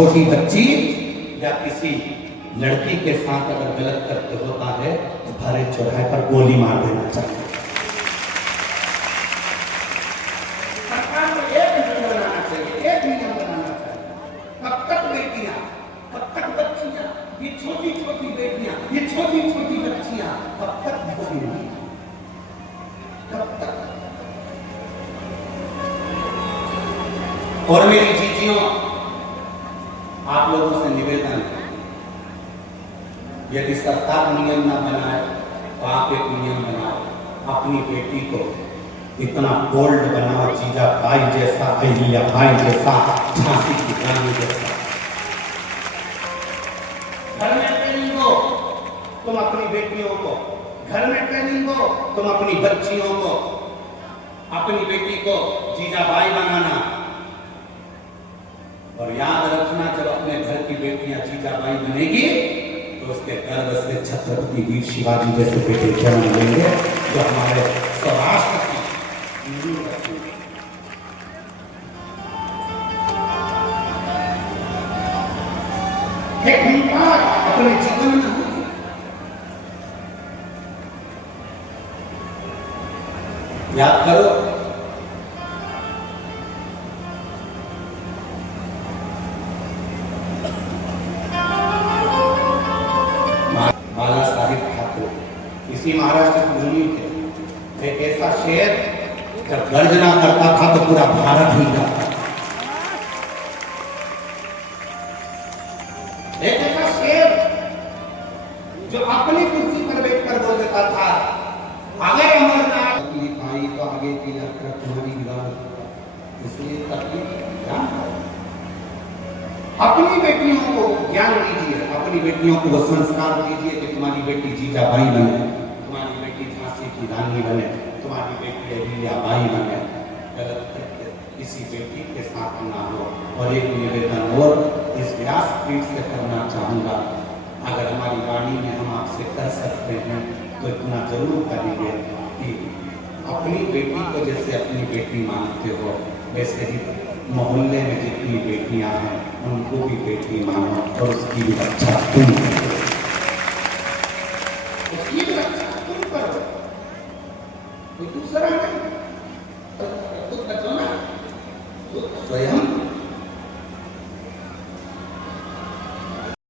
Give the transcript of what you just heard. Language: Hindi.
छोटी बच्ची या किसी लड़की के साथ अगर गलत करते होता है तो भरे चौराहे पर गोली मार देना चाहिए। सरकार को एक नियम बनाना चाहिए, एक नियम बनाना चाहिए। कब तक बेटियां, कब तक बच्चियां, ये छोटी छोटी बेटियां, ये छोटी छोटी बच्चियां कब तक भोगेंगी, कब तक? और मेरी जीजियों, आप लोगों से निवेदन है, यदि सरकार नियम ना बनाए तो आप एक नियम बनाओ, अपनी बेटी को इतना बोल्ड बनाओ, जीजाबाई जैसा, अहिल्याबाई जैसा, झांसी की रानी जैसा। घर में ट्रेनिंग दो तुम अपनी बेटियों को, घर में ट्रेनिंग दो तुम अपनी बच्चियों को, अपनी बेटी को जीजाबाई बनाना। और याद रखना, जब अपने घर की बेटियां जीजाबाई बनेगी तो उसके गर्भ से छत्रपति वीर शिवाजी जैसे बेटे जन्म लेंगे, जो हमारे सौराष्ट्र की एक हिंकार अपने जीवन में होगी। याद करो, बाला साहिब ठाकुर इसी महाराष्ट्र की भूमि थे। एक ऐसा शेर जब गर्जना करता था तो पूरा भारत हिलता था। एक ऐसा शेर जो अपनी कुर्सी पर बैठकर बोल देता था, अगर अमरनाथ तकलीफ आई तो आगे की यात्रा तुम्हारी विराट, इसलिए तकलीफ अपनी बेटियों को ज्ञान दीजिए, अपनी बेटियों को वो संस्कार दीजिए कि तुम्हारी बेटी जीजाबाई बने, तुम्हारी बेटी झांसी की रानी बने, तुम्हारी बेटी अहिल्याबाई बने। गलत किसी बेटी के साथ ना हो। और एक निवेदन और इस व्यासपीठ से करना चाहूँगा, अगर हमारी वाणी में हम आपसे कर सकते हैं तो इतना जरूर करेंगे कि अपनी बेटी को जैसे अपनी बेटी मानते हो, वैसे ही मोहल्ले में जितनी बेटियां हैं उनको भी बेटी मानो और उसकी भी रक्षा तुम करो, उसकी भी रक्षा तुम करो, कोई दूसरा नहीं। खुद बचो ना, खुद स्वयं